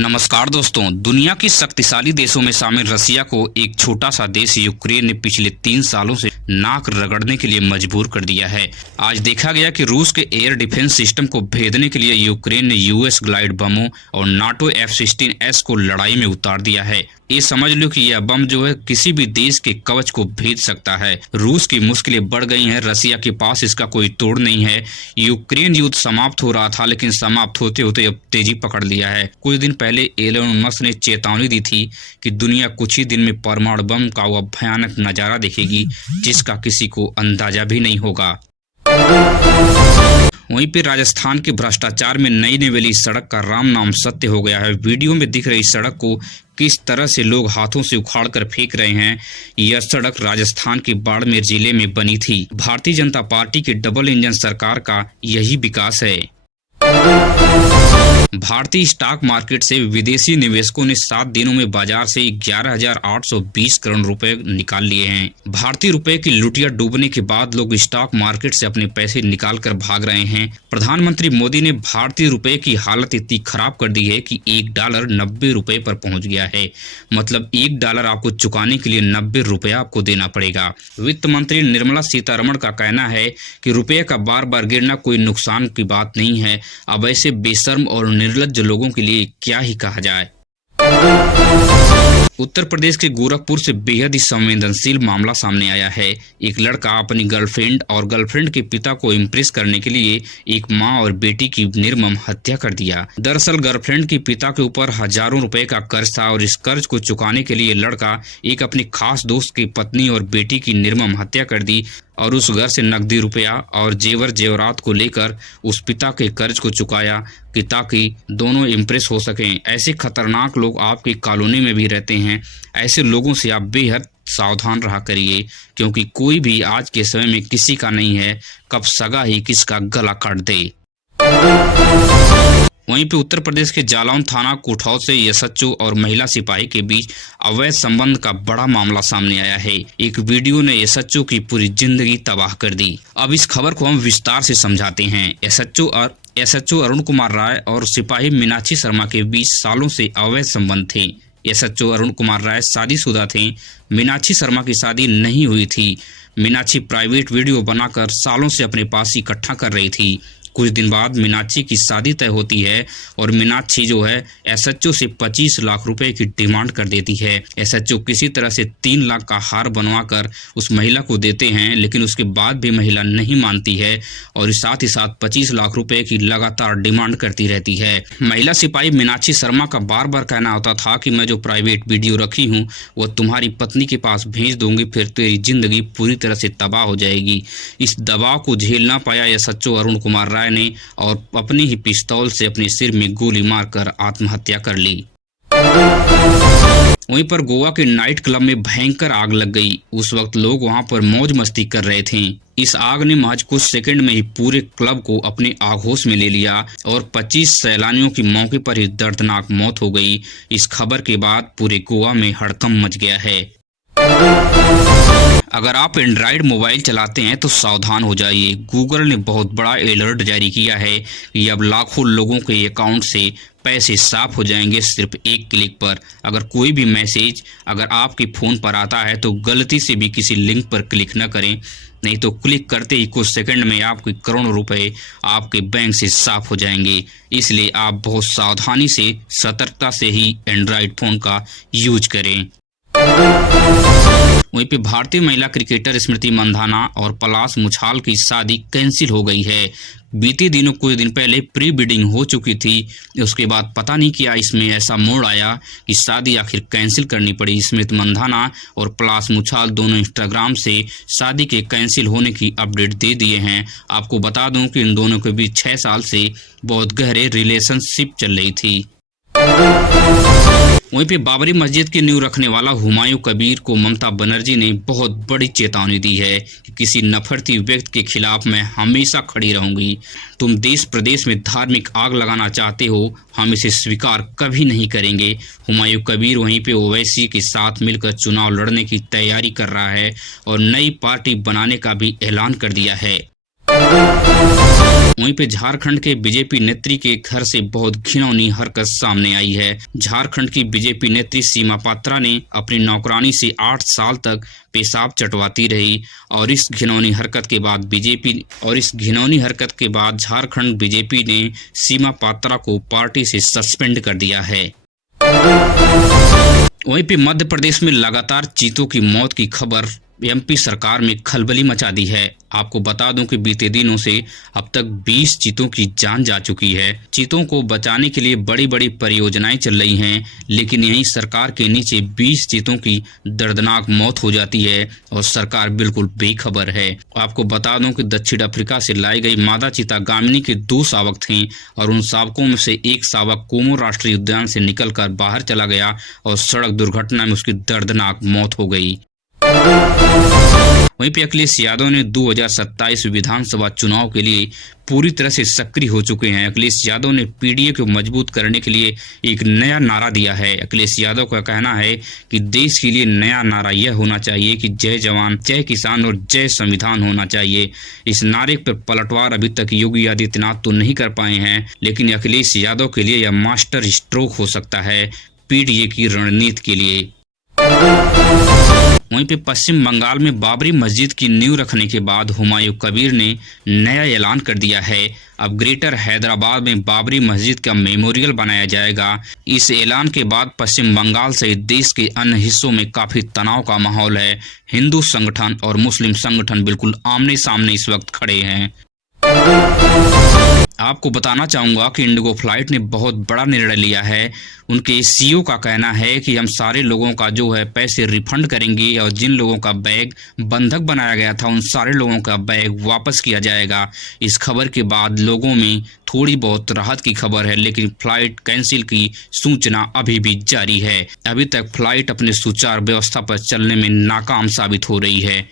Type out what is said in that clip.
नमस्कार दोस्तों, दुनिया की शक्तिशाली देशों में शामिल रसिया को एक छोटा सा देश यूक्रेन ने पिछले 3 सालों से नाक रगड़ने के लिए मजबूर कर दिया है। आज देखा गया कि रूस के एयर डिफेंस सिस्टम को भेदने के लिए यूक्रेन ने यूएस ग्लाइड बमों और नाटो F-16S को लड़ाई में उतार दिया है। ये समझ लो कि यह बम जो है किसी भी देश के कवच को भेद सकता है। रूस की मुश्किलें बढ़ गई हैं, रसिया के पास इसका कोई तोड़ नहीं है। यूक्रेन युद्ध समाप्त हो रहा था, लेकिन समाप्त होते होते अब तेजी पकड़ लिया है। कुछ दिन पहले एलन मस्क ने चेतावनी दी थी कि दुनिया कुछ ही दिन में परमाणु बम का वह भयानक नजारा देखेगी जिसका किसी को अंदाजा भी नहीं होगा। वहीं पे राजस्थान के भ्रष्टाचार में नई निवेली सड़क का राम नाम सत्य हो गया है। वीडियो में दिख रही सड़क को किस तरह से लोग हाथों से उखाड़ कर फेंक रहे हैं। यह सड़क राजस्थान के बाड़मेर जिले में बनी थी। भारतीय जनता पार्टी की डबल इंजन सरकार का यही विकास है। भारतीय स्टॉक मार्केट से विदेशी निवेशकों ने 7 दिनों में बाजार से 11,820 करोड़ रुपए निकाल लिए हैं। भारतीय रुपए की लुटिया डूबने के बाद लोग स्टॉक मार्केट से अपने पैसे निकाल कर भाग रहे हैं। प्रधानमंत्री मोदी ने भारतीय रुपए की हालत इतनी खराब कर दी है कि $1 90 रुपए पर पहुंच गया है। मतलब $1 आपको चुकाने के लिए 90 रुपया आपको देना पड़ेगा। वित्त मंत्री निर्मला सीतारमण का कहना है कि रुपये का बार बार गिरना कोई नुकसान की बात नहीं है। अब ऐसे बेशर्म और निर्लज्ज लोगों के लिए क्या ही कहा जाए। उत्तर प्रदेश के गोरखपुर से बेहद ही संवेदनशील मामला सामने आया है। एक लड़का अपनी गर्लफ्रेंड और गर्लफ्रेंड के पिता को इम्प्रेस करने के लिए एक मां और बेटी की निर्मम हत्या कर दिया। दरअसल गर्लफ्रेंड के पिता के ऊपर हजारों रुपए का कर्ज था और इस कर्ज को चुकाने के लिए लड़का एक अपनी खास दोस्त की पत्नी और बेटी की निर्मम हत्या कर दी और उस घर से नकदी रुपया और जेवर जेवरात को लेकर उस पिता के कर्ज को चुकाया कि ताकि दोनों इम्प्रेस हो सकें। ऐसे खतरनाक लोग आपकी कॉलोनी में भी रहते हैं। ऐसे लोगों से आप बेहद सावधान रहा करिए, क्योंकि कोई भी आज के समय में किसी का नहीं है, कब सगा ही किसका गला काट दे। वहीं पे उत्तर प्रदेश के जालौन थाना कोठौल से एसएचओ और महिला सिपाही के बीच अवैध संबंध का बड़ा मामला सामने आया है। एक वीडियो ने एसएचओ की पूरी जिंदगी तबाह कर दी। अब इस खबर को हम विस्तार से समझाते हैं। एसएचओ अरुण कुमार राय और सिपाही मीनाक्षी शर्मा के बीच सालों से अवैध संबंध थे। एसएचओ अरुण कुमार राय शादीशुदा थे। मीनाक्षी शर्मा की शादी नहीं हुई थी। मीनाक्षी प्राइवेट वीडियो बनाकर सालों से अपने पास इकट्ठा कर रही थी। कुछ दिन बाद मीनाक्षी की शादी तय होती है और मीनाक्षी जो है एसएचओ से 25 लाख रुपए की डिमांड कर देती है। एसएचओ किसी तरह से 3 लाख का हार बनवाकर उस महिला को देते हैं, लेकिन उसके बाद भी महिला नहीं मानती है और साथ ही साथ 25 लाख रुपए की लगातार डिमांड करती रहती है। महिला सिपाही मीनाक्षी शर्मा का बार बार कहना होता था कि मैं जो प्राइवेट वीडियो रखी हूँ वो तुम्हारी पत्नी के पास भेज दूंगी, फिर तेरी जिंदगी पूरी तरह से तबाह हो जाएगी। इस दबाव को झेल ना पाया एसएचओ अरुण कुमार राय ने और अपनी ही पिस्तौल से अपने सिर में गोली मारकर आत्महत्या कर ली। वहीं पर गोवा के नाइट क्लब में भयंकर आग लग गई। उस वक्त लोग वहां पर मौज मस्ती कर रहे थे। इस आग ने महज कुछ सेकंड में ही पूरे क्लब को अपने आगोश में ले लिया और 25 सैलानियों की मौके पर ही दर्दनाक मौत हो गई। इस खबर के बाद पूरे गोवा में हड़कंप मच गया है। अगर आप एंड्रॉयड मोबाइल चलाते हैं तो सावधान हो जाइए। गूगल ने बहुत बड़ा अलर्ट जारी किया है कि अब लाखों लोगों के अकाउंट से पैसे साफ हो जाएंगे सिर्फ एक क्लिक पर। अगर कोई भी मैसेज अगर आपके फ़ोन पर आता है तो गलती से भी किसी लिंक पर क्लिक न करें, नहीं तो क्लिक करते ही कुछ सेकंड में आपके करोड़ों रुपए आपके बैंक से साफ हो जाएंगे। इसलिए आप बहुत सावधानी से, सतर्कता से ही एंड्रॉयड फ़ोन का यूज करें। वहीं पे भारतीय महिला क्रिकेटर स्मृति मंधाना और पलाश मुछाल की शादी कैंसिल हो गई है। बीते दिनों कुछ दिन पहले प्री वेडिंग हो चुकी थी, उसके बाद पता नहीं क्या इसमें ऐसा मोड़ आया कि शादी आखिर कैंसिल करनी पड़ी। स्मृति मंधाना और पलाश मुछाल दोनों इंस्टाग्राम से शादी के कैंसिल होने की अपडेट दे दिए हैं। आपको बता दूं कि इन दोनों के बीच 6 साल से बहुत गहरे रिलेशनशिप चल रही थी। वहीं पे बाबरी मस्जिद की नींव रखने वाला हुमायूं कबीर को ममता बनर्जी ने बहुत बड़ी चेतावनी दी है कि किसी नफरती व्यक्ति के खिलाफ मैं हमेशा खड़ी रहूंगी। तुम देश प्रदेश में धार्मिक आग लगाना चाहते हो, हम इसे स्वीकार कभी नहीं करेंगे। हुमायूं कबीर वहीं पे ओवैसी के साथ मिलकर चुनाव लड़ने की तैयारी कर रहा है और नई पार्टी बनाने का भी ऐलान कर दिया है। वहीं पे झारखंड के बीजेपी नेत्री के घर से बहुत घिनौनी हरकत सामने आई है। झारखंड की बीजेपी नेत्री सीमा पात्रा ने अपनी नौकरानी से 8 साल तक पेशाब चटवाती रही और इस घिनौनी हरकत के बाद झारखंड बीजेपी ने सीमा पात्रा को पार्टी से सस्पेंड कर दिया है। वहीं पे मध्य प्रदेश में लगातार चीतों की मौत की खबर एमपी सरकार में खलबली मचा दी है। आपको बता दूं कि बीते दिनों से अब तक 20 चीतों की जान जा चुकी है। चीतों को बचाने के लिए बड़ी बड़ी परियोजनाएं चल रही हैं, लेकिन यहीं सरकार के नीचे 20 चीतों की दर्दनाक मौत हो जाती है और सरकार बिल्कुल बेखबर है। आपको बता दूं कि दक्षिण अफ्रीका से लाई गई मादा चीता गामिनी के 2 शावक थे और उन शावकों में से एक शावक कोमो राष्ट्रीय उद्यान से निकलकर बाहर चला गया और सड़क दुर्घटना में उसकी दर्दनाक मौत हो गई। वहीं पे अखिलेश यादव ने 2027 विधानसभा चुनाव के लिए पूरी तरह से सक्रिय हो चुके हैं। अखिलेश यादव ने पीडीए को मजबूत करने के लिए एक नया नारा दिया है। अखिलेश यादव का कहना है कि देश के लिए नया नारा यह होना चाहिए कि जय जवान, जय किसान और जय संविधान होना चाहिए। इस नारे पर पलटवार अभी तक योगी आदित्यनाथ तो नहीं कर पाए हैं, लेकिन अखिलेश यादव के लिए यह मास्टर स्ट्रोक हो सकता है पीडीए की रणनीति के लिए। वहीं पे पश्चिम बंगाल में बाबरी मस्जिद की नींव रखने के बाद हुमायूं कबीर ने नया ऐलान कर दिया है। अब ग्रेटर हैदराबाद में बाबरी मस्जिद का मेमोरियल बनाया जाएगा। इस ऐलान के बाद पश्चिम बंगाल सहित देश के अन्य हिस्सों में काफी तनाव का माहौल है। हिंदू संगठन और मुस्लिम संगठन बिल्कुल आमने सामने इस वक्त खड़े हैं। आपको बताना चाहूँगा कि इंडिगो फ्लाइट ने बहुत बड़ा निर्णय लिया है। उनके सीईओ का कहना है कि हम सारे लोगों का जो है पैसे रिफंड करेंगे और जिन लोगों का बैग बंधक बनाया गया था उन सारे लोगों का बैग वापस किया जाएगा। इस खबर के बाद लोगों में थोड़ी बहुत राहत की खबर है, लेकिन फ्लाइट कैंसिल की सूचना अभी भी जारी है। अभी तक फ्लाइट अपने सुचारू व्यवस्था पर चलने में नाकाम साबित हो रही है।